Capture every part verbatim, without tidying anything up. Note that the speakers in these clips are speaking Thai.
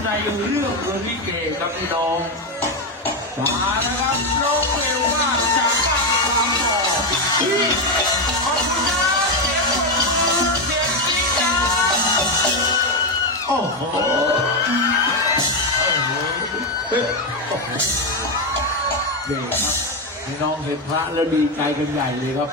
ในเรื่องเรื่องลิเกกับพี่น้องมาแล้วครับน้องเบลว่าจากบ้านคำบ่อขอบคุณนะเสียงปรบมือเสียงกรี๊ดนะโอ้โหเฮ้ยโอ้โหเด็กครับพี่น้องเห็นพระแล้วดีใจกันใหญ่เลยครับ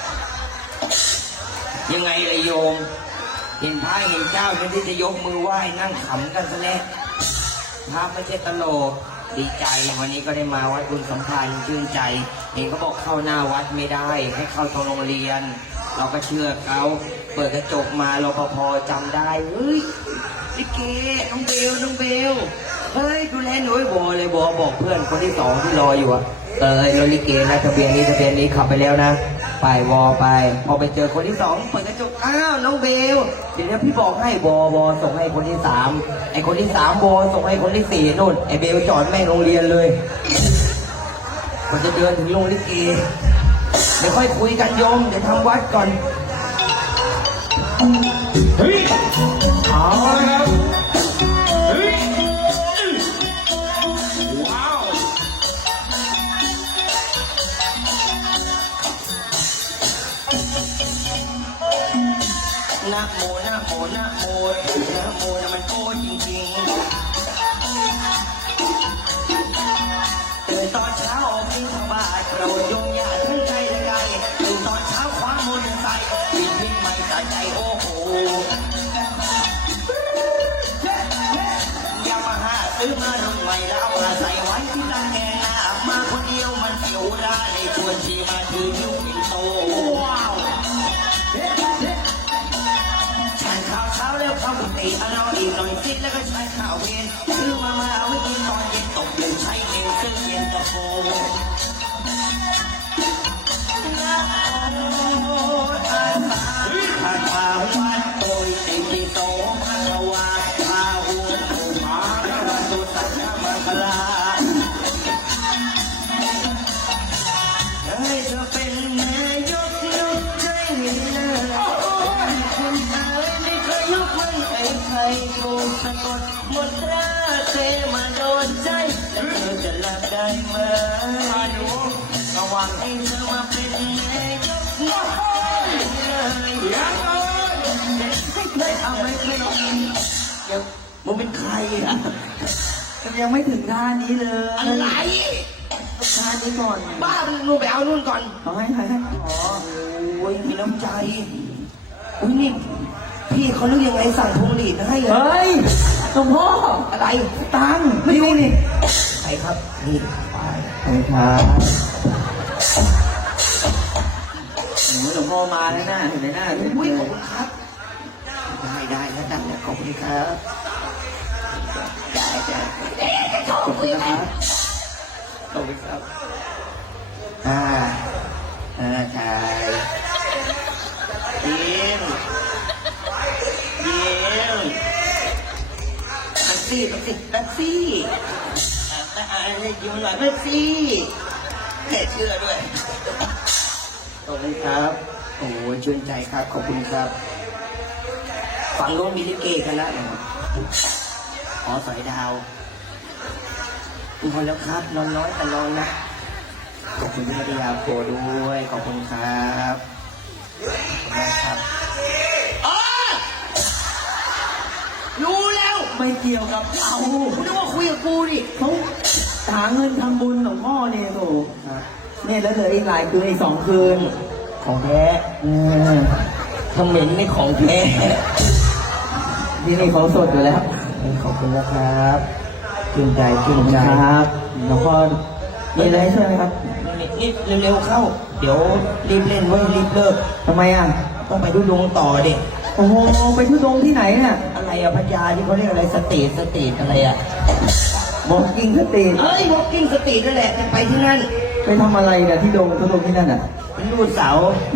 ยังไงเลยโยมเห็นพระเห็นเจ้าเป็นที่จะยกมือไหว้นั่งขำกันซะแล้วพระไม่ใช่ตลกดีใจวันนี้ก็ได้มาวัดบุญสัมพันธ์ชื่นใจเห็นเขาบอกเข้าหน้าวัดไม่ได้ให้เข้าตรงโรงเรียนเราก็เชื่อเขาเปิดกระจกมารปภจำได้เฮ้ยลิเกน้องเบลน้องเบลเฮ้ยดูแลหน่อยบอเลยบอบอกเพื่อนคนที่สองที่รออยู่อะเออรถลิเกนะทะเบียนนี้ทะเบียนนี้ขับไปแล้วนะไปวอไปพอไปเจอคนที่สองเปิดกระจกอ้าวน้องเบลเดี๋ยวพี่บอกให้บอบอส่งให้คนที่สามไอคนที่สามบอส่งให้คนที่สี่นู่นไอเบลจอดแม่งโรงเรียนเลยคนจะเดินถึงโรงลิเกเดี๋ยวค่อยคุยกันโยมเดี๋ยวทำวัดก่อนเฮ้ยเอาละครับเฮ้ยว้าวนะโมนะโมนะโมนะโมนะมันโอ้จริงๆตื่นตอนเช้าออกบิณฑบาตเราโยมญาติทั้งใจและกายตื่นตอนเช้าคว้ามนต์ใส่บินบินไม่ใส่ใจโอ้โหยามาฮ่าซื้อมารุ่นใหม่แล้วมาใส่ไว้ที่ตั้งแกงหน้ามาคนเดียวมันเสียวได้ชวนชีมาถือนิ้วเป็นโตว้าวข่าวเช้าแล้วเข้ากุฏิเอาเราอีกหน่อยคิดแล้วก็ใช้ข่าวเย็นซื้อมามาเอาไว้กินตอนเย็นตกเย็นใช้เองซึ่งเย็นตะโฟนะโมอาสาข้าพาวัดโดยติติโตภควาพาหุนภูมาระสุสัจจมังคลาให้เธอเป็นนายกยกใจให้เลยคุณเอ๋ยไม่เคยยกมือให้ใครถูกสะกดมนตราเทมาโดนใจแล้วเธอจะรับได้ไหมมาดูระวังให้เธอมาเป็นนายกยกเลยยังเลยเอาไม่ไม่ลองเดี๋ยวมึงเป็นใครอ่ะยังไม่ถึงท่านี้เลยอะไรท่านี้ก่อนบ้ามึงนู่นไปเอานู่นก่อนขอให้ใครให้อ๋อโอ้ยมีน้ำใจอุ้ยนี่พี่เขาเลือกยังไงสั่งพวงหลีดให้เหรอเฮ้ยหลวงพ่ออะไรตังไม่รู้นี่ใครครับนี่ไปใครครับหลวงพ่อมาแล้วนะเห็นไหมหน้าอุ้ยขอบคุณครับได้ได้แล้วดังเนี่ยขอบคุณครับได้ได้ขอบคุณครับขอบคุณครับอ่าอ่าใช่ยิ้มยิ้มแป๊บซี่แป๊บซี่แป๊บซี่อะไรยิ้มหน่อยแป๊บซี่แค่เชื่อด้วยขอบคุณครับโอ้ยชื่นใจครับขอบคุณครับฝั่งโน้นมีลิเกกันแล้วอ๋อสายดาวพอแล้วครับนอนน้อยแต่นอนนะขอบคุณพี่พิยาโพด้วยขอบคุณครับครับอ๋อรู้แล้วไม่เกี่ยวกับเราคุณนึกว่าคุยกับกูดิเขาหาเงินทำบุญหลวงพ่อเนี่ยโถเนี่ยแล้วเหลืออีกหลายคืนอีกสองคืนของแท้ทำเหม็นนี่ของแท้ที่นี่เขาสดอยู่แล้วขอบคุณนะครับชื่นใจชื่นใจครับหลวงพ่อมีอะไรช่วยไหมครับนี่เร็วๆเข้าเดี๋ยวรีบเล่นไว้รีบเลิกทำไมอ่ะต้องไปดูดวงต่อเด็กโอ้โหไปทุดงที่ไหนเนี่ยอะไรอะพัทยาที่เขาเรียกอะไรสตรีทสตรีทอะไรอะวอล์กกิ้งสตรีทเอ้ยวอล์กกิ้งสตรีทนั่นแหละจะไปที่นั่นไปทำอะไรเนี่ยที่ดงทุดงที่นั่นอ่ะเป็นรูดเสา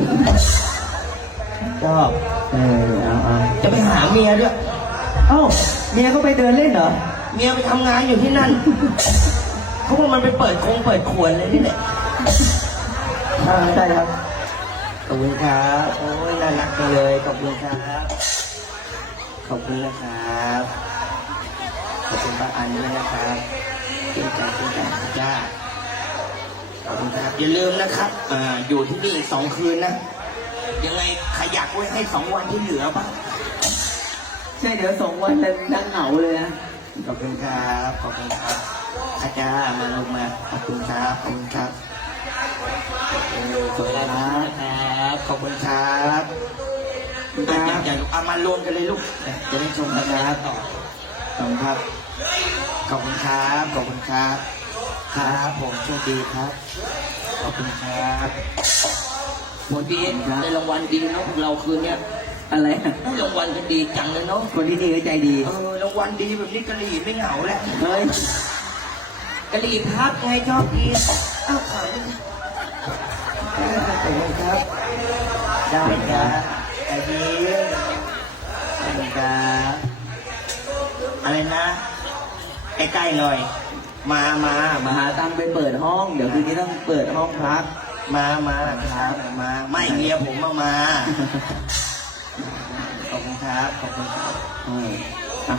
ชอบเออเอาเอาจะไปหาเมียด้วยเอ้าเมียก็ไปเดินเล่นเหรอเมียไปทำงานอยู่ที่นั่นเขาบอกมันไปเปิดคงเปิดขวดเลยนี่แหละใช่ครับขอบคุณครับโอ้ยน่ารักจังเลยขอบคุณครับขอบคุณนะครับขอบคุณป้าอันด้วยนะครับเก่งใจเก่งใจจ้าขอบคุณครับอย่าลืมนะครับอ่าอยู่ที่นี่อีกสองคืนนะยังไงขยักไว้ให้สองวันที่เหลือป่ะใช่เดี๋ยวสองวันจะนั่งเหงาเลยนะขอบคุณครับขอบคุณครับอาจารย์มาลงมาขอบคุณครับขอบคุณครับเออสวยนะครับขอบคุณครับอาจารย์จะเอามารวมกันเลยลูกจะได้ชมกันนะครับต่อขอบคุณครับขอบคุณครับขอบคุณครับครับผมโชคดีครับขอบคุณครับหมดดีได้รางวัลดีเนาะพวกเราคืนเนี้ยอะไรอะได้รางวัลกันดีจังเลยเนาะคนที่นี่ก็ใจดีเออรางวัลดีแบบนี้กะหรี่ไม่เหงาแล้วเฮ้ยกะหรี่พับไงชอบกินอ้าวขายไม่ได้ขอบคุณครับได้ครับไอ้ดีขอบคุณครับอะไรนะใกล้ๆหน่อย มามามามาหาตังค์ไปเปิดห้อง เดี๋ยวคืนนี้ต้องเปิดห้องพักมามาครับมาไม่เมียผมมามาขอบคุณครับขอบคุณครับเอออ่ะ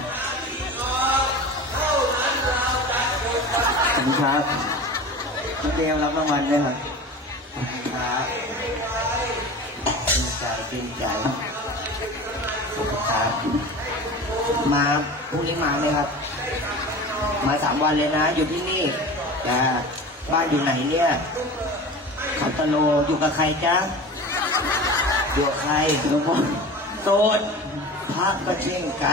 ขอบคุณครับน้องเบลรับรางวัลด้วยครับครับเกรงใจเกรงใจขอบคุณครับมาพรุ่งนี้มาไหมครับ มาสามวันเลยนะ อยู่ที่นี่จ้าบ้านอยู่ไหนเนี่ยเขาตะโลอยู่กับใครจ๊ะอยู่กับใครหลวงพ่อโสดพักก็เช่นกัน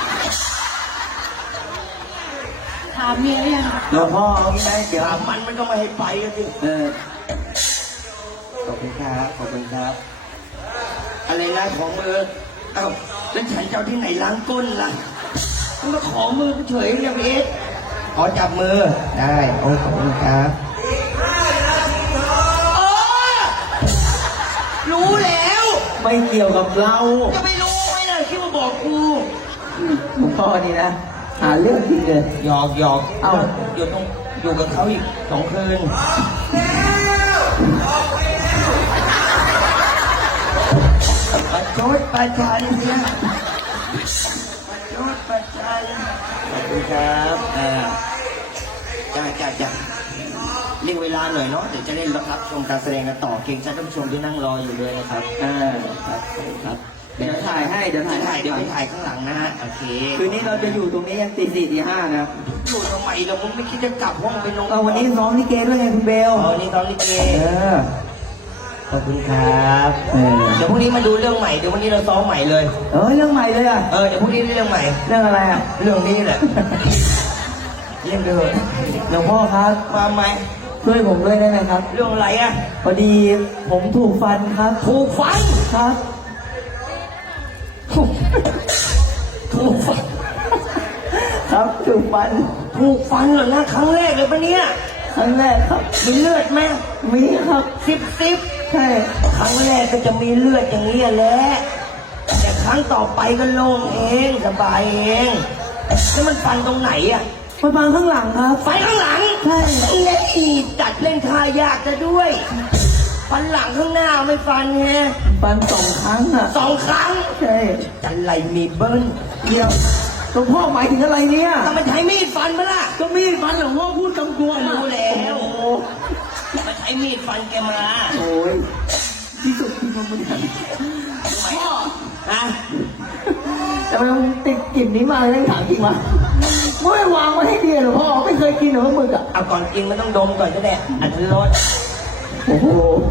ถามเมียหรือยังหลวงพ่อเอางี้ไหมเดี๋ยวถามมันมันก็ไม่ให้ไปอะสิเออขอบคุณครับขอบคุณครับ อะไรนะของมือเอ้าแล้วฉันจะเอาที่ไหนล้างก้นล่ะมันมาขอมือเฉยๆเนี่ยพี่เอสขอจับมือได้โอ้ขอบคุณครับเออรู้แล้วไม่เกี่ยวกับเราจะไม่รู้ไหมล่ะคิดว่าบอกกูหลวงพ่อนี่นะ หาเรื่องจริงเลยหยอกหยอกเอ้าอยู่ตรงอยู่กับเขาอีกสองคืนประชดประชันเนี่ยประชดประชันขอบคุณครับอ่าจ้าจ้าจ้าเรียกเวลาหน่อยเนาะเดี๋ยวจะได้รับชมการแสดงกันต่อเก่งใจท่านผู้ชมที่นั่งรออยู่เลยนะครับเออครับขอบคุณครับเดี๋ยวถ่ายให้ เดี๋ยวถ่ายให้ถ่ายเดี๋ยวไปถ่ายข้างหลังนะฮะโอเคคืนนี้เราจะอยู่ตรงนี้ยันตีสี่ตีห้านะอยู่ทำไมเรามึงไม่คิดจะกลับห้องไปนอนเอาวันนี้ซ้อมลิเกด้วยไงคุณเบลอ๋อนี่ตอนลิเกเออขอบคุณครับเออเดี๋ยวพรุ่งนี้มาดูเรื่องใหม่ เดี๋ยววันนี้เราซ้อมใหม่เลยเออเรื่องใหม่เลยอ่ะเออ เดี๋ยวพรุ่งนี้เรื่องใหม่เรื่องอะไรอ่ะเรื่องนี้แหละ เรื่องเดิมหลวงพ่อครับมาไหมช่วยผมด้วยได้ไหมครับเรื่องอะไรอะพอดีผมถูกฟันครับถูกฟันครับถูกถูกฟันครับถูกฟันถูกฟันเหรอนะครั้งแรกเลยปะเนี่ยครั้งแรกครับมีเลือดไหมมีครับสิบสิบใช่ครั้งแรกก็จะมีเลือดอย่างนี้แหละแต่ครั้งต่อไปก็โล่งเองสบายเองแล้วมันฟันตรงไหนอะมาฟังข้างหลังครับไฟข้างหลังใช่เล่นอีจัดเล่นท่ายากจะด้วย ฟันหลังข้างหน้าไม่ฟันไงฟันสองครั้งอ่ะสองครั้งใช่จันไรมีเบิ้ลเดียวหลวงพ่อหมายถึงอะไรเนี่ยแต่มันใช้มีดฟันมาล่ะก็มีดฟันหลวงพ่อพูดกำกวมรู้แล้วโอ้โหมันใช้มีดฟันแกมาโอ้ยที่สุดที่มันเหมือนกันพ่อฮะแต่มันติดกลิ่นนี้มาเลยถามจริงวะไม่วางไว้ให้ดีหรอพ่อไม่เคยกินหรอว่ามึกอ่ะเอาก่อนกินมันต้องดมก่อนก็ได้อันรสโอ้โห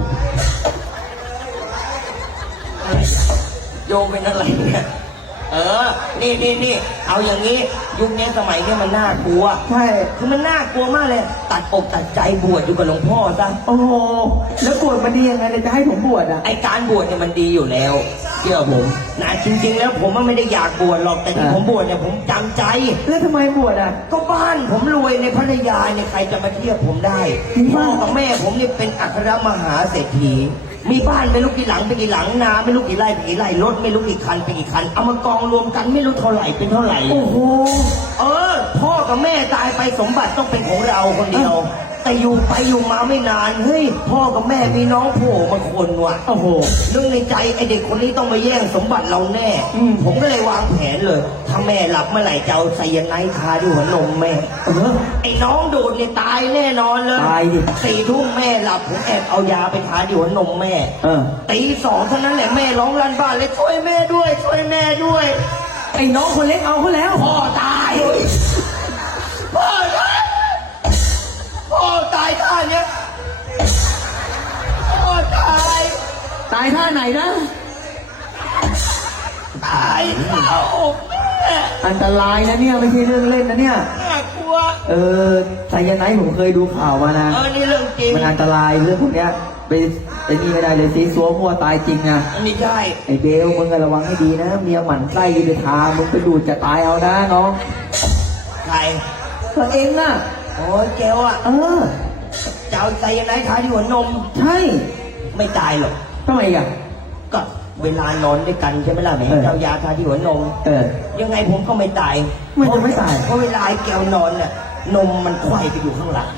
โยมเป็นอะไรเนี่ย เออ นี่นี่นี่เอาอย่างนี้ ยุคนี้สมัยนี้มันน่ากลัวใช่คือมันน่ากลัวมากเลย ตัดอกตัดใจบวชอยู่กับหลวงพ่อซะโอ้โหแล้วบวชมาดียังไงเนี่ยจะให้ผมบวชอ่ะไอการบวชเนี่ยมันดีอยู่แล้วเชื่อผมนะจริง ๆ แล้วผมมันไม่ได้อยากบวชหรอกแต่ที่อ่าผมบวชเนี่ยผมจำใจแล้วทำไมบวชอ่ะก็บ้านผมรวยในพัทยาเนี่ยใครจะมาเทียบผมได้จริงพ่อปะกับแม่ผมเนี่ยเป็นอัครมหาเศรษฐีมีบ้านไม่รู้กี่หลังเป็นกี่หลังนาไม่รู้กี่ไร่เป็นกี่ไร่รถไม่รู้กี่คันเป็นกี่คันเอามากองรวมกันไม่รู้เท่าไหร่เป็นเท่าไหร่โอ้โหเออพ่อกับกับแม่ตายไปสมบัติต้องเป็นของเราคนเดียว แต่อยู่ไปอยู่มาไม่นานเฮ้ยพ่อกับแม่มีน้องโผล่มาคนว่ะโอ้โหนึกในใจไอเด็กคนนี้ต้องมาแย่งสมบัติเราแน่อืมผมก็เลยวางแผนเลย ถ้าแม่หลับเมื่อไหร่จะเอาไซยาไนด์ทาที่หัวนมแม่เออไอ้น้องโดดเนี่ยตายแน่นอนเลยตายดิสี่ทุ่มแม่หลับผมแอบเอายาไปทาที่หัวนมแม่เออตีสองเท่านั้นแหละแม่ร้องลั่นบ้านเลยช่วยแม่ด้วย ช่วยแม่ด้วยไอ้น้องคนเล็กเอาเขาแล้วพ่อตายพ่อตายพ่อตายท่าเนี้ยพ่อตายตายท่าไหนนะตายเอาแม่อันตรายนะเนี่ยไม่ใช่เรื่องเล่นนะเนี่ยน่ากลัวเออไซยาไนด์ผมเคยดูข่าวมานะเออนี่เรื่องจริงมันอันตรายเรื่องพวกเนี้ยไปไอ้นี่ไม่ได้เลยซีซัวมัวตายจริงนะอันนี้ใช่ไอ้เบลมึงก็ระวังให้ดีนะเมียหมั่นไส้ยืนทามึงไปดูดจะตายเอานะน้องใครตัวเองน่ะโอ้ยเกลอะเออจะเอาใจยังไงทาที่หัวนมใช่ไม่ตายหรอกทำไมอ่ะก็เวลานอนด้วยกันใช่ไหมล่ะแม่เออเจ้ายาทาที่หัวนมเออยังไงผมก็ไม่ตายมันจะไม่ตายเพราะเวลาไอ้แกวนอนเนี่ยนมมันไขว่ไปอยู่ข้างหลัง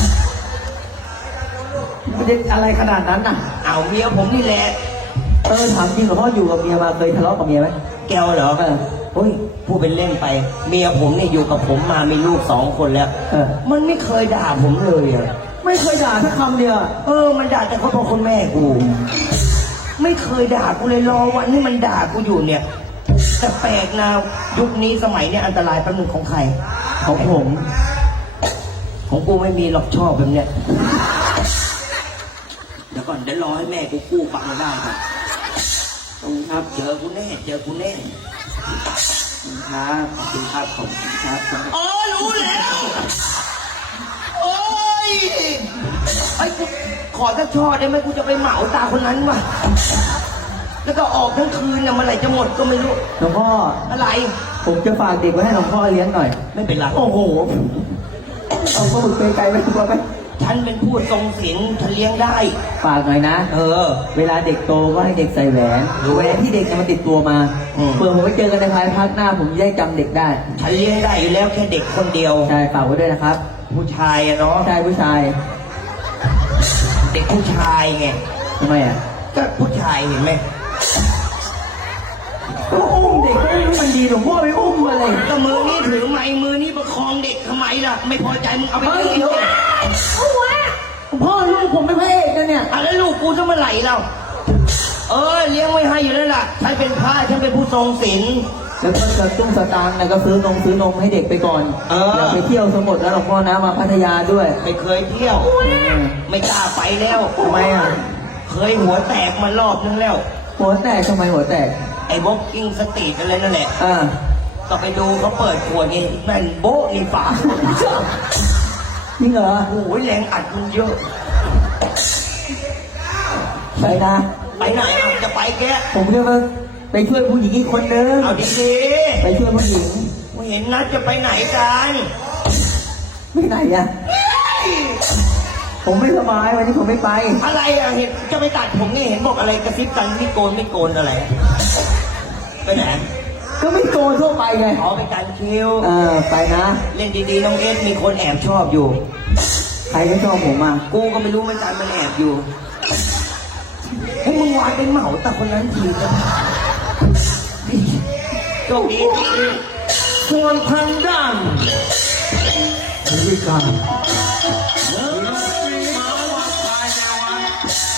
มันจะอะไรขนาดนั้นน่ะเอาเมียผมนี่แหละเออถามจริงเหรอพ่ออยู่กับเมียมาเคยทะเลาะกับเมียไหมแกวเหรอเออโอ้ยพูดเป็นเล่นไป เมียผมเนี่ยอยู่กับผมมามีลูกสองคนแล้วเออมันไม่เคยด่าผมเลยอะไม่เคยด่าสักคำเดียวอะเออ มันด่าแต่คนพ่อคนแม่กู ไม่เคยด่ากูเลยรอวันที่มันด่ากูอยู่เนี่ย แต่แปลกนะยุคนี้สมัยเนี่ยอันตรายประหนึ่งของใครของผมของกูไม่มีหรอกชอบแบบเนี้ยเดี๋ยวก่อนเดี๋ยวรอให้แม่กูกู้ฟังได้ครับตรงครับเจอกูแน่เจอกูแน่ครับขอบคุณครับขอบคุณครับอ๋อรู้แล้วโอ้ยไอ้กูขอสักช่อได้ไหมกูจะไปเหมาตาคนนั้นมาแล้วก็ออกทั้งคืนน่ะเมื่อไหร่จะหมดก็ไม่รู้หลวงพ่ออะไรผมจะฝากเด็กไว้ให้หลวงพ่อเลี้ยงหน่อยไม่เป็นไรโอ้โห เอาปลาหมึกไปไกลไปตัวไปฉันเป็นผู้ทรงศีลฉันเลี้ยงได้ฝากหน่อยนะเออเวลาเด็กโตก็ให้เด็กใส่แหวนรู้แหวนที่เด็กเนี่ยมันติดตัวมาอืมเผื่อผมไปเจอกันในภายภาคหน้าผมจะได้จำเด็กได้ฉันเลี้ยงได้อยู่แล้วแค่เด็กคนเดียวใช่ฝากไว้ด้วยนะครับผู้ชายอะเนาะผู้ชายผู้ชายเด็กผู้ชายไงทำไมอ่ะก็ผู้ชายเห็นไหมก็อุ้มเด็กก็อุ้มมันดีหลวงพ่อไปอุ้มอะไรก็มือนี้ถือไม้มือนี้ประคองเด็กทำไมล่ะ ไม่พอใจมึงเอาไปเฮ้ยเลี้ยงเดี๋ยวเด็กหลวงพ่อลูกผมเป็นพระเอกนะเนี่ยอ่ะแล้วลูกกูจะมาไหลเราเออเลี้ยงไว้ให้อยู่แล้วล่ะฉันเป็นพระฉันเป็นผู้ทรงศีลแล้วก็กระตุ้งสตางค์นะก็ซื้อนมซื้อนมให้เด็กไปก่อนเอออย่าไปเที่ยวสมุทรแล้วหลวงพ่อนะมาพัทยาด้วยไม่เคยเที่ยว ไม่กล้าไปแล้วทำไมอ่ะเคยหัวแตกมารอบนึงแล้วหัวแตกทำไมหัวแตกไอ้บ็อกกิ้งสตรีทอะไรนั่นแหละอ่าก็ไปดูเขาเปิดขวดนี่แม่นโบ๊ะนี่ฝาจริงเหรอโอ้ยแรงอัดมันเยอะไปนะไปไหนอ่ะจะไปแกผมจะไปไปช่วยผู้หญิงอีกคนนึงเอาดีไปช่วยผู้หญิงๆไม่เห็นนัดจะไปไหนกันไม่ไหนอ่ะ ผมไม่สบายวันนี้ผมไม่ไปอะไรอ่ะเห็นจะไปตัดผมไงเห็นบอกอะไรกระซิบกันไม่โกนไม่โกนอะไรไปไหนก็ไม่โกนทั่วไปไงขอไปกันคิวเออไปนะเล่นดีๆน้องเอสมีคนแอบชอบอยู่ใครก็ชอบผมอ่ะกูก็ไม่รู้เหมือนกันมันแอบอยู่ให้มึงวานเป็นเหมาแต่คนนั้นทีนะโชคดีจริงส่วนทางด้านวิการเริ่มมีมาว่าภายในวัด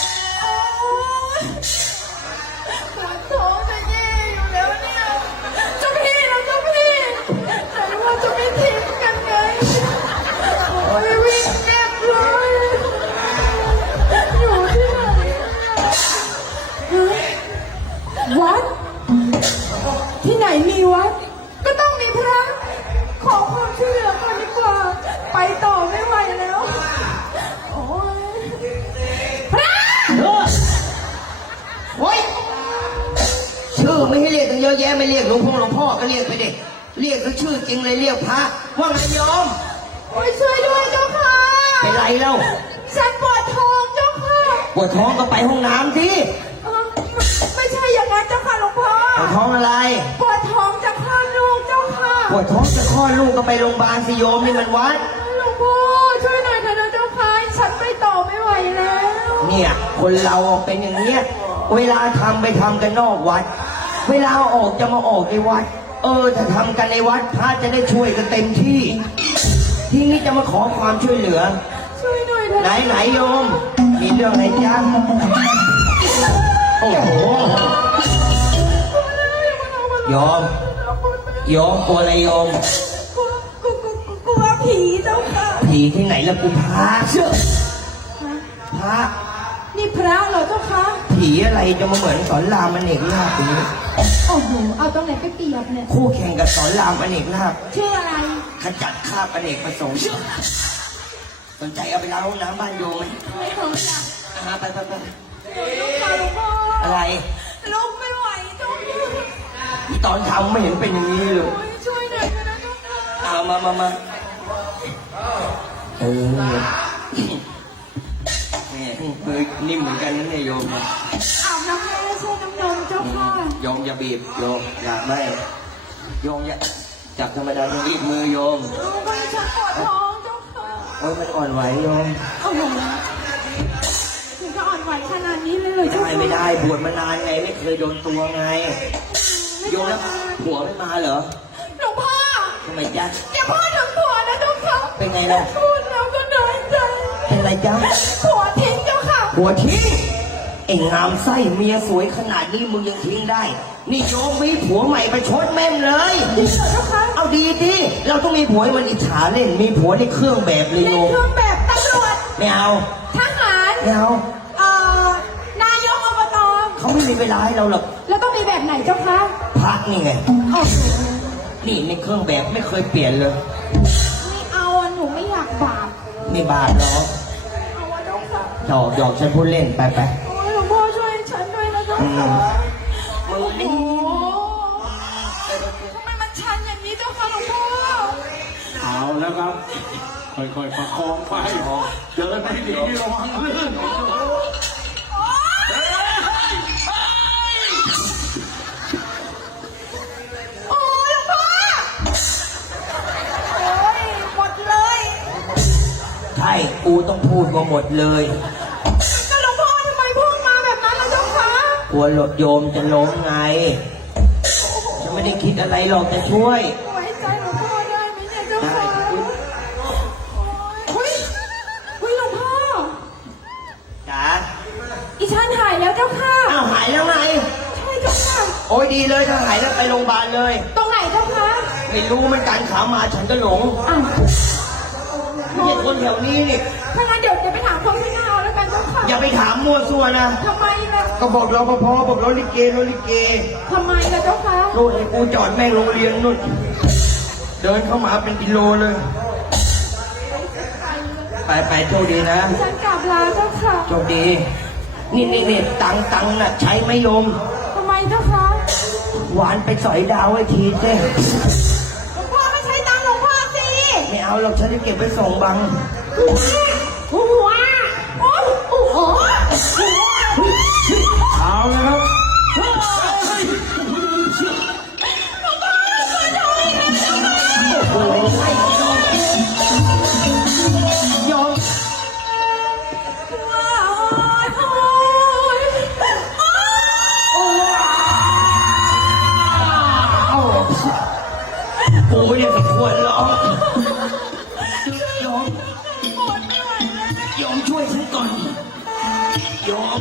ปวดท้องจะแย่อยู่แล้วเนี่ยเจ้าพี่นะเจ้าพี่แต่ว่าจะไม่ทิ้งกันไงโอ้ยวิ่งแนบเลยอยู่ที่ไหนเฮ้ยวัด ที่ไหนมีวัด ก็ต้องมีพระ ขอความช่วยเหลือก่อนดีกว่า ไปต่อไม่ไหวแล้ว โอ้ยพระโอ้ยชื่อไม่ให้เรียกกันเยอะแยะไม่เรียกหลวงพ่อหลวงพ่อก็เรียกไปเด็กเรียกคือชื่อจริงเลยเรียกพระว่าไงโยมโอ้ยช่วยด้วยเจ้าค่ะเป็นไรเล่าฉันปวดท้องเจ้าค่ะปวดท้องก็ไปห้องน้ำสิเออไม่ใช่อย่างนั้นเจ้าค่ะหลวงพ่อปวดท้องอะไรปวดท้องจะคลอดลูกเจ้าค่ะปปวดท้องจะคลอดลูกก็ไปโรงพยาบาลสิโยมนี่มันวัดหลวงพ่อช่วยหน่อยเถอะนะเจ้าค่ะฉันไปต่อไม่ไหวแล้วเนี่ยคนเราเป็นอย่างเนี้ยเวลาทำไปทำกันนอกวัด เวลาออกจะมาออกในวัด เออถ้าทำกันในวัดพระจะได้ช่วยกันเต็มที่ ที่นี่จะมาขอความช่วยเหลือช่วยหน่อยเถอะไหนไหนโยม มีเรื่องอะไรจ๊ะโอ้โหโยมโยมกลัวอะไรโยมกลัวกลัวกลัวกลัวผีเจ้าค่ะผีที่ไหนละกูพระเชื่อพระนี่พระเหรอเจ้าคะผีอะไรจะมาเหมือนสอนรามอเนกลาภอย่างนี้โอ้โหเอาตรงไหนไปเปรียบเนี่ยคู่แข่งกับสอนรามอเนกลาภชื่ออะไรขจัดคราบอเนกประสงค์สนใจเอาไปล้างห้องน้ำบ้านโยมไหมไม่ถึงจ้ะอ่าไปไปไปเจ้าค่ะหลวงพ่ออะไรลุกไม่ไหวเจ้าค่ะที่ตอนทำไม่เห็นเป็นอย่างนี้เลยโอ้ยช่วยหน่อยเถอะนะเจ้าค่ะเอามามามาเออแม่มือนิ่มเหมือนกันนะเนี่ยโยมอาบน้ำแม่ใช่น้ำนมเจ้าค่ะโยมอย่าบีบโยมอยากไม่โยมอย่าจับธรรมดาต้องรีบมือโยมโอ้ยฉันปวดท้องเจ้าค่ะโอ้ยมันอ่อนไหวโยมโอ้โหถึงจะอ่อนไหวขนาดนี้เลยเหรอเจ้าได้ค่ะไม่ได้บวชมานานไงไม่เคยโดนตัวไงโยมแล้วผัวไม่มาเหรอหลวงพ่อทำไมจ๊ะอย่าพูดถึงผัวนะเจ้าค่ะเป็นไงล่ะพูดแล้วก็น้อยใจเป็นไรจ๊ะผัวทิ้งเจ้าค่ะผัวทิ้งเอ็งงามไส้เมียสวยขนาดนี้มึงยังทิ้งได้ นี่โยมมีผัวใหม่ไปชดแม่มเลยดีเหรอเจ้าค่ะเอาดีดิเราต้องมีผัวให้มันอิจฉาเล่นมีผัวในเครื่องแบบเลยในโยมเครื่องแบบตำรวจไม่เอาทหารไม่เอาเอ่อนายกอบตเขาไม่มีเวลาให้เราหรอกแล้วต้องมีแบบไหนเจ้าคะพระนี่ไงโอ้โหนี่ในเครื่องแบบไม่เคยเปลี่ยนเลยไม่เอาอะหนูไม่อยากบาปไม่บาปหรอกเอาอะเจ้าค่ะหยอกหยอกฉันพูดเล่นไปไปโอ้ยหลวงพ่อช่วยฉันด้วยนะเจ้าค่ะมึงโอ้นี่โหทำไมมันชันอย่างนี้เจ้าค่ะหลวงพ่อเอาแล้วครับ ค่อยๆประคองไปเดินไปดีๆระวังลื่นโอ้ยหลวงพ่อ โอ้ยหมดเลยใช่กูต้องพูดว่าหมดเลยก็หลวงพ่อทำไมพูดมาแบบนั้นล่ะเจ้าคะกลัวหลดโยมจะล้มไงฉันไม่ได้คิดอะไรหรอกจะช่วยไว้ใจหลวงพ่อได้ไหมเนี่ยเจ้าได้ค่ะโอ้ยเฮ้ยเฮ้ยหลวงพ่อจ๋าอีฉันหายแล้วเจ้าค่ะอ้าวหายแล้วไงใช่เจ้าค่ะโอ้ยดีเลยถ้าหายแล้วไปโรงพยาบาลเลยตรงไหนเจ้าคะไม่รู้เหมันการขามาฉันก็หลงอ่ะไม่ใช่คนแถวนี้นี่ถ้างั้นเดี๋ยวเดี๋ยวไปถามคนที่หน้าเอาแล้วกันเจ้าค่ะอย่าไปถามมั่วซั่วนะทำไมล่ะก็บอกรปภบอกรถลิเกรถลิเกทำไมล่ะเจ้าคะนู่นไอ้กูจอดแม่งโรงเรียนนู่น เดินเข้ามาเป็นกิโลเลย ไปไปโชคดีนะฉันกลับลาเจ้าค่ะโชคดี นี่นี่นี่ตังตังน่ะใช้ไหม่โยมทำไมเจ้าคะหวานไปสอยดาวไว้ทีเจ้หลวงพ่อไม่ใช้ตังค์หลวงพ่อสิไม่เอาหรอกฉันจะเก็บไปส่งบังหัวโอ้ยโอ้โหเอาแล้วครับโอ้โหโยม กูไม่ได้สมควรหรอกโยมโยมช่วยฉันก่อนโยม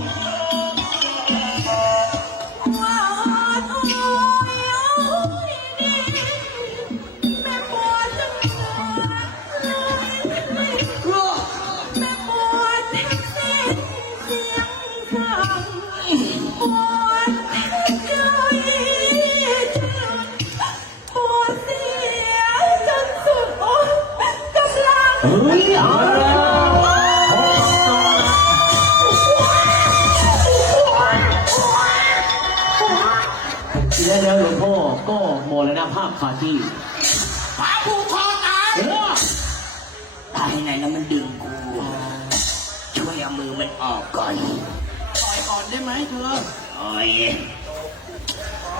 เฮ้ยเอาแล้วและแล้วหลวงพ่อก็มรณภาพคาที่ฟ้าผูกคอตายเออตายไหนแล้วมันดึงกู ช่วยเอามือมันออกก่อนปล่อยก่อนได้ไหมเธอโอ้ย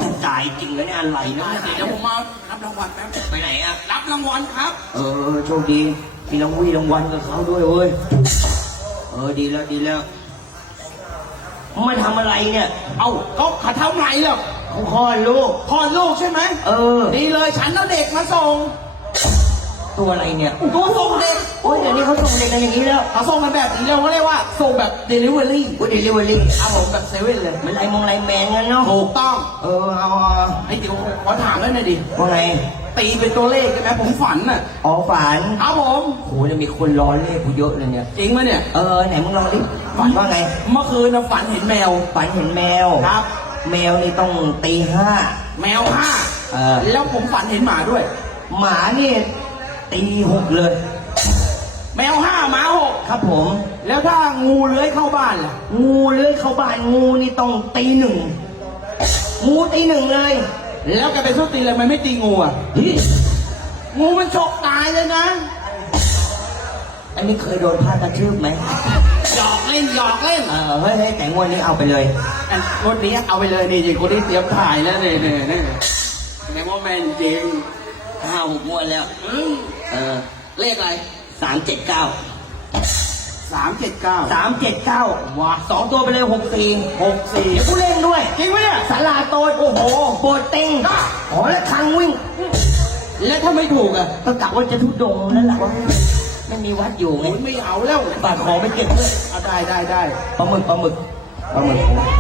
ตายจริงแล้วเนี่ยอะไรนะเดี๋ยวผมมารับรางวัลแป๊บไปไหนอะรับรางวัลครับเออโชคดีมีรางวีรางวัลกับเขาด้วยเว้ยเออดีแล้วดีแล้วมาทำอะไรเนี่ยเอ้าเขาขาทำไรหรอกเขาคลอดลูกคลอดลูกใช่ไหมเออดีเลยฉันเอาเด็กมาส่งตัวอะไรเนี่ยตัวส่งเด็กโอ้ยเดี๋ยวนี้เขาส่งเด็กกันอย่างนี้แล้วเขาส่งกันแบบนี้เราก็เรียกว่าส่งแบบเดลิเวอรี่กูเดลิเวอรี่เอาผมแบบเซเว่นเลยมันไรมงไรแมนกันเนาะถูกต้องเออเอาเอาไอ้เดี๋ยวขอถามด้วยหน่อยดิว่าไงตีเป็นตัวเลขได้ไหมผมฝันน่ะอ๋อฝันครับผมโหจะมีคนรอเลขกูเยอะเลยเนี่ยจริงไหมเนี่ยเออไหนมึงลองดิฝันว่าไงเมื่อคืนนะฝันเห็นแมวฝันเห็นแมวครับแมวนี่ต้องตีห้าแมวห้าเออแล้วผมฝันเห็นหมาด้วยหมานี่ตีหกเลยแมวห้าหมาหกครับผมแล้วถ้างูเลื้อยเข้าบ้านล่ะงูเลื้อยเข้าบ้านงูนี่ต้องตีหนึ่งงูตีหนึ่งเลยแล้วแกไปสู้ตีเลยมันไม่ตีงูอ่ะเฮ้ยงูมันฉกตายเลยนะอันนี้เคยโดนพาดกระชืบไหมหยอกเล่นหยอกเล่นเออเฮ้ยเฮ้ยแต่งวดนี้เอาไปเลยอันคนนี้เอาไปเลยนี่จริงคนที่เตรียมถ่ายแล้วเนี่ยเนี่ยเนี่ยแสดงว่าแมนจริงห้าหกงวดแล้วอืมเออเลขอะไรสามเจ็ดเก้าสามเจ็ดเก้าสามเจ็ดเก้าว้าสองตัวไปเลยหกสี่หกสี่เดี๋ยวกูเล่นด้วยจริงไหมเนี่ยสาราโตนโอ้โหโบดเต็งหอและคังวิ่งแล้วถ้าไม่ถูกอ่ะก็กะว่าจะทุดงค์นั่นแหละไม่มีวัดอยู่ไงโอ้ยไม่เอาแล้วฝากของไปเก็บด้วยเอาได้ได้ได้ปลาหมึกปลาหมึกปลาหมึก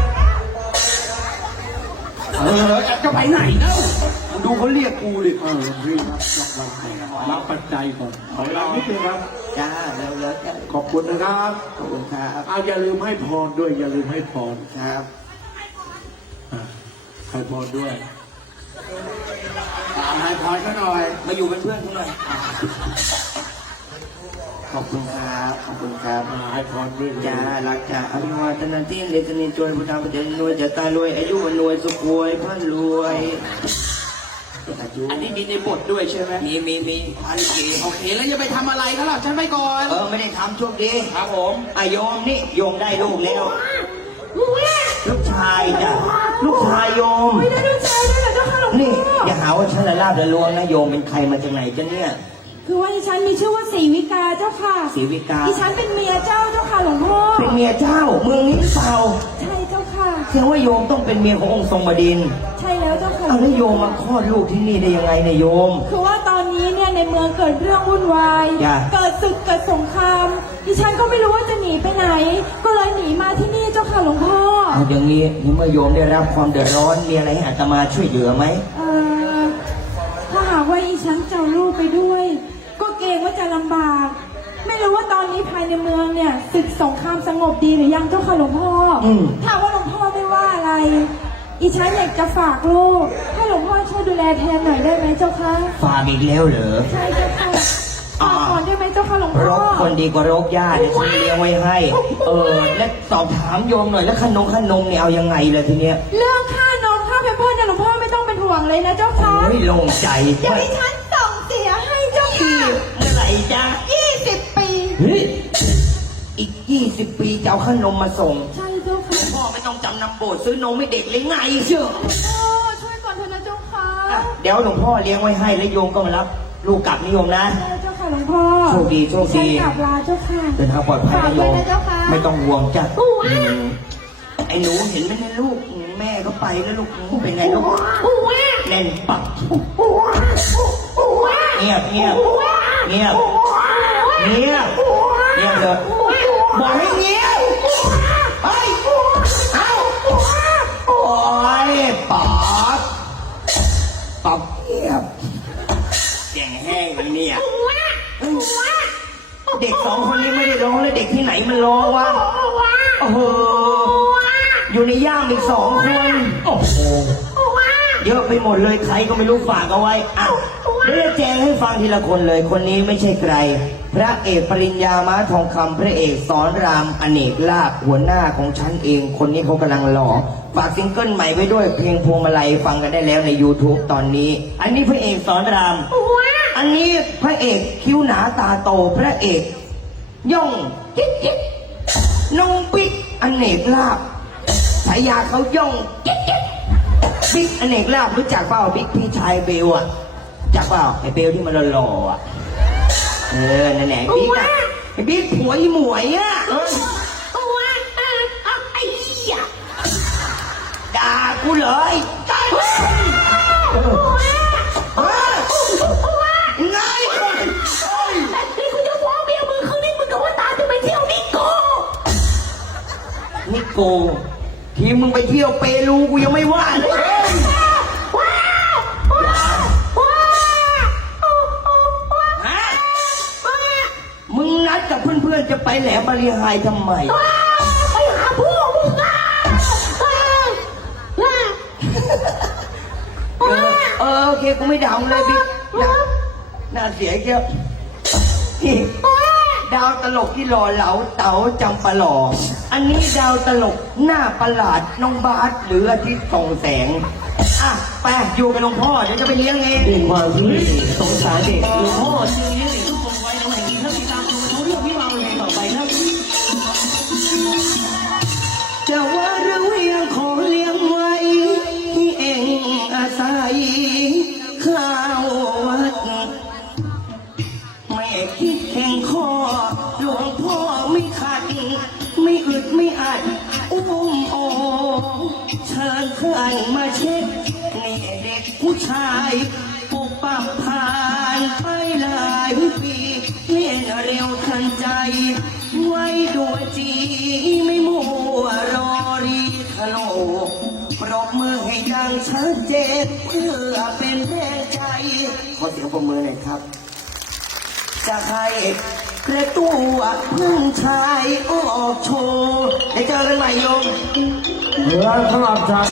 เออจะจะไปไหนเล่าดูเขาเรียกกูเลยเออพี่รับรางวัลรับปัจจัยก่อนขอเวลานิดนึงครับจ้าแล้วแล้วจ้าขอบคุณนะครับขอบคุณครับเอาอย่าลืมให้พรด้วยอย่าลืมให้พรครับอ่ะให้พรด้วยอ่าให้พรก็หน่อยมาอยู่เป็นเพื่อนคุณหน่อยขอบคุณครับขอบคุณครับอ่าให้พรด้วยจ้ารักจ้าอภิวาทนาทีเลสนิจวนพุทธาปเจนรวยจะตายรวยอายุวันรวยสุขรวยพันรวยอายุอันนี้มีในบทด้วยใช่ไหมมีมีมีพันเกโอเคแล้วจะไปทำอะไรกันล่ะฉันไปก่อนเออไม่ได้ทำโชคดีครับผมอายมนี่โยมได้ลูกแล้ว ลูกชายจ้ะลูกชายโยมไม่ได้ดูใจด้วยเหรอเจ้าค่ะหลวงนี่พ่ออย่าหาว่าฉันละลาบละลวงนะโยมเป็นใครมาจากไหนจ้ะเนี่ยคือว่าดิฉันมีชื่อว่าศรีวิกาเจ้าค่ะศรีวิกาดิฉันเป็นเมียเจ้าเจ้าค่ะหลวงพ่อเป็นเมียเจ้าเมืองนี้หรือเปล่าใช่เจ้าค่ะแสดงว่าโยมต้องเป็นเมียขององค์ทรงบดินทร์ใช่แล้วเจ้าค่ะเอาแล้วโยมมาคลอดลูกที่นี่ได้ยังไงเนี่ยโยมคือว่าตอนนี้เนี่ยในเมืองเกิดเรื่องวุ่นวายจ้ะเกิดศึกเกิดสงคราม ดิฉันก็ไม่รู้ว่าจะหนีไปไหน ก็เลยหนีมาที่นี่เจ้าค่ะหลวงพ่อเอาอย่างนี้นี่เมื่อโยมได้รับความเดือดร้อนมีอะไรให้อาตมาช่วยเหลือไหมเอ่อถ้าหากว่าอีฉันจะเอาลูกไปด้วย ก็เกรงว่าจะลำบาก ไม่รู้ว่าตอนนี้ภายในเมืองเนี่ยศึกสงครามสงบดีหรือยังเจ้าค่ะหลวงพ่ออมถ้าว่าหลวงพ่อไม่ว่าอะไร อีฉันอยากจะฝากลูกให้หลวงพ่อช่วยดูแลแทนหน่อยได้ไหมเจ้าคะฝากอีกแล้วเหรอใช่เจ้าค่ะฝากก่อนได้ไหมเจ้าค่ะหลวงพ่รอกคนดีกว่ารกญาติเดี๋ยวฉันเลี้ยงไว้ให้ เออ และสอบถามโยมหน่อยแล้วขนมขนมเนี่ยเอายังไงล่ะทีเนี้ยเรื่องค่านอนค่าเพมเพิร์สเนี่ยหลวงพ่อไม่ต้องเป็นห่วงเลยนะเจ้าค่ะโอ้ยโล่งใจเดี๋ยวอีฉันส่งเสียให้เจ้าค่ะเมื่อไหร่จ๊ะยี่สิบปีเฮ้ยอีกยี่สิบปีจะเอาขนมมาส่งใช่เจ้าค่ะพ่อไม่ต้องจำนำโบสถ์ซื้อนมให้เด็กเลยไงเชื่อโอ้ช่วยก่อนเถอะนะเจ้าค่ะอ่ะเดี๋ยวหลวงพ่อเลี้ยงไว้ให้แล้วโยมก็มารับลูกกลับนิยมนะใช่เจ้าค่ะหลวงพ่อโชคดีโชคดีฉันกลับลาเจ้าค่ะเดินทางปลอดภัยนะโยฝากด้วมนะเจ้าค่ะไม่ต้องห่วงจ้ะอู้วอืมไอ้หนูเห็นไหมเนี่ยลูกแม่ก็ไปแล้วลูกเป็นไงลูกอู้วแน่นปักเงียบเงียบเงียบเงียบเงียบเลยบอกให้เงียบเฮ้ยเอ้าโอ้ยปักปักเงียบเสียงแห้งเลยเนี่ยเด็กสองคนนี้ไม่ได้ร้องเลยเด็กที่ไหนมันร้องวะโอ้โหอยู่ในย่ามอีกสองคนโอ้โหเยอะไปหมดเลยใครก็ไม่รู้ฝากเอาไว้อ่ะเดี๋ยวจะแจ้งให้ฟังทีละคนเลยคนนี้ไม่ใช่ใคร พระเอกปริญญาม้าทองคำพระเอกสอนรามอเนกลาภหัวหน้าของฉันเอง คนนี้เขากำลังหล่อฝากซิงเกิลใหม่ไว้ด้วยเพลงพวงมาลัยฟังกันได้แล้วใน YouTube ตอนนี้ อันนี้พระเอกสอนรามอันนี้พระเอกคิ้วหนาตาโตพระเอกย่องจิ๊กจิ๊กน้องปิ๊กอเนกลาภฉายาเขาย่องจิ๊กจิ๊กบิ๊กอเนกลาบรู้จักเปล่าบิ๊กพี่ชายเบลอ่ะจักเปล่าไอ้เบลที่มันหล่อๆอ่ะเออนั่นแหละบิ๊กอ่ะไอ้บิ๊กผัวอีหมวยอ่ะเออด่ากูเลยเออไงนี่กูจะฟ้องเมียมึงคืนนี้มึงกับว่าตาจะไปเที่ยวนิโก้นิโกทีมึงไปเที่ยวเปรูกูยังไม่ว่าเลยฮะมึงนัดกับเพื่อนๆจะไปแหลมบริหายทำไมไปหาพวกมึงอ่ะเออเออโอเคกูไม่ด่ามึงเลยบิ๊กน่าน่าเสียเยอะนี่ดาวตลกที่หล่อเหลาเต๋าจำปาหลออันนี้ดาวตลกหน้าประหลาดน้องบาสหรืออาทิตย์ส่องแสงอ่ะไปอยู่กับหลวงพ่อเดี๋ยวจะไปเลี้ยงเองด้วยความที่สงสารเด็กหลวงพ่อจึงเลี้ยงเด็กทุกคนไว้ในวันนี้ถ้าติดตามดูเขาเรื่องวิวาห์ในต่อไปครับจะว่าหรือยังขอเลี้ยงไว้ที่เองอาศัยข้าววัดไม่คิดแข่งข้อหลวงพ่อไม่ขัดไม่อึดไม่อัดอุ้มโอเชิญเพื่อนมาเช็คนี่เด็กผู้ชายปุบปับผ่านไปหลายปีเล่นเร็วทันใจไว้ดัวจีไม่มัวรอรีขโลกปรบมือให้ดังชัดเจนเพื่อเป็นแรงใจขอเสียงปรบมือหน่อยครับ จะให้กระตัวพึ่งชายออกโชว์ได้เจอกันใหม่โยมและสำหรับชาย